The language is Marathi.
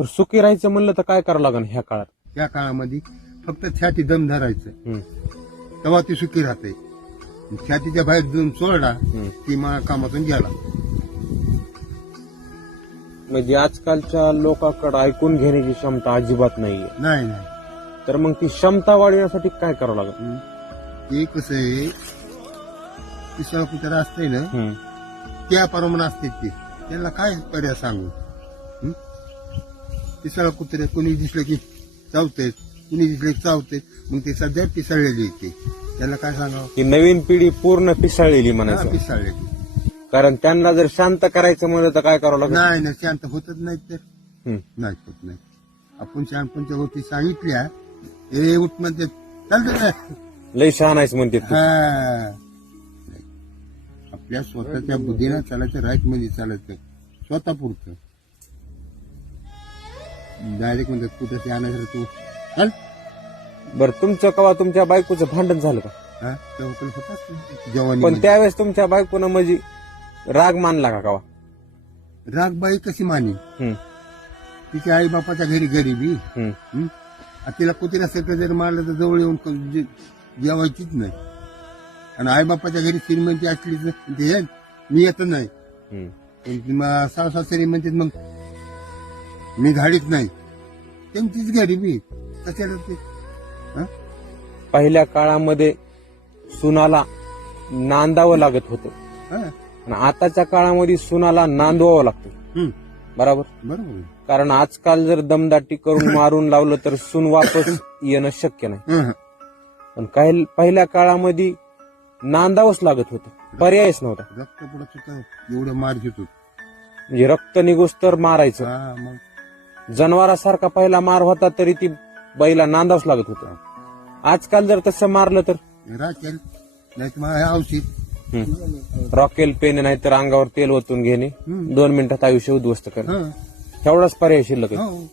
बरं, सुखी राहायचं म्हणलं तर काय करावं लागेल ह्या काळात? या काळामध्ये फक्त छाती दम धरायचं, तेव्हा ती सुखी राहते. छातीच्या बाहेर दम सोडला की मग कामातून गेला. म्हणजे आजकालच्या लोकांकडे ऐकून घेण्याची क्षमता अजिबात नाहीये. नाही नाही तर मग ती क्षमता वाढवण्यासाठी काय करावं लागेल? ते कसं आहे, तिसरा कुत्रा असते ना त्या प्रमाणे असते ते, त्यांना काय पर्याय सांगू. तिसरा कुत्रे कोणी दिसलं की चावतेत, कुणी दिसलं की चावतेत, मग ते सध्या पिसाळलेली येते, त्याला काय सांगावं. की नवीन पिढी पूर्ण पिसाळलेली म्हणायचं. पिसाळलेली. कारण त्यांना जर शांत करायचं म्हणलं तर काय करावं लागेल? नाही नाही, शांत होतच नाही तर नाही होत नाही. आपण शहाणपणच्या गोष्टी सांगितल्या, हे उठ म्हणते चालतं ना, लय शहाण आहेस म्हणते तू. हा. आपल्या स्वतःच्या बुद्धीला चालायचं, राईट मध्ये चालायचं, स्वतः पुरतं. डायरेक्ट म्हणतात कुठं ते आणायचं तू चाल. बरं, तुमचं कवा तुमच्या बायकोचं भांडण झालं का? हा, तेव्हा पण होतात जवानी. पण त्यावेळेस तुमच्या बायकोनं म्हणजे राग मानला का कवा? रागबाई कशी मानी, तिच्या आई बापाच्या घरी गरीबी. तिला कुत्र्या सगळं जर मारलं तर जवळ येऊन जेवायचीच नाही. आणि आई बापाच्या घरी श्रीमंती असली तर ते मी येत नाही. सासू सासरी म्हणते मग मी घाडीत नाही, त्यांचीच गरीबी कशाला ते. पहिल्या काळामध्ये सुनाला नांदावं लागत होतं आणि आताच्या काळामध्ये सुनाला नांदवावं लागतं. बरोबर. बरोबर. कारण आजकाल जर दमदाटी करून मारून लावलं तर सून वापस येणं शक्य नाही. पण काही पहिल्या काळामध्ये नांदावंच लागत होतं, पर्यायच नव्हता. रक्त पडत होतं, एवढं मार घेत होत. म्हणजे रक्त निघोस तर मारायचं. मग जनावरासारखा पहिला मार होता तरी ती बैला नांदावंच लागत होतं. आजकाल जर तसं मारलं तर राखेल, नाही तर औषध रॉकेल पेन नाही तर अंगावर तेल ओतून घेणे, 2 मिनिटात आयुष्य उद्ध्वस्त करणे, एवढाच पर्याय शिल्लक आहे.